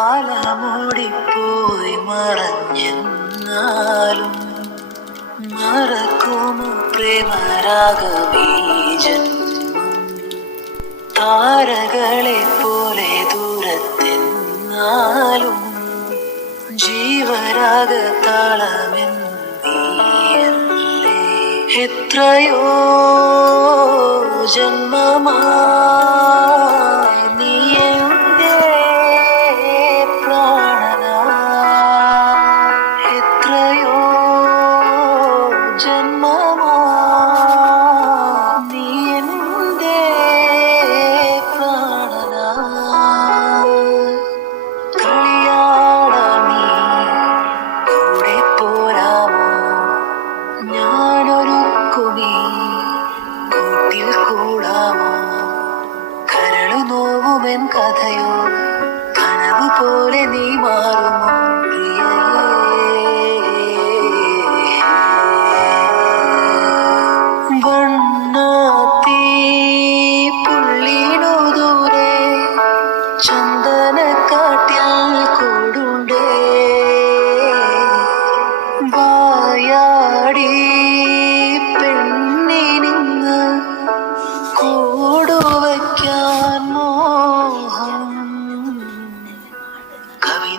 കാലമോടിപ്പോയി മറഞ്ഞെന്നാലും മറക്കുമോ പ്രേമരാഗബീജൻ താരകളെ പോലെ ദൂരത്തെന്നാലും ജീവരാഗ താളമെന്നീയല്ലേ എത്രയോ ജന്മമാ കൂടാമോ? കരളു നോവുമെൻ കഥയോ കനവ് പോലെ നീ മാറുമോ?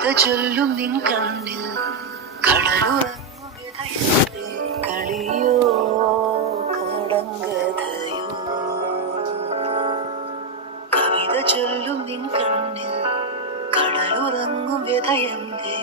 കവിത ചൊല്ലും നിൻ കണ്ണിൽ കടലുറങ്ങുകതയുടെ കളിയോ കടങ്കഥയോ. കവിത ചൊല്ലും നിൻ കണ്ണിൽ കടലുറങ്ങും വ്യഥയന്റെ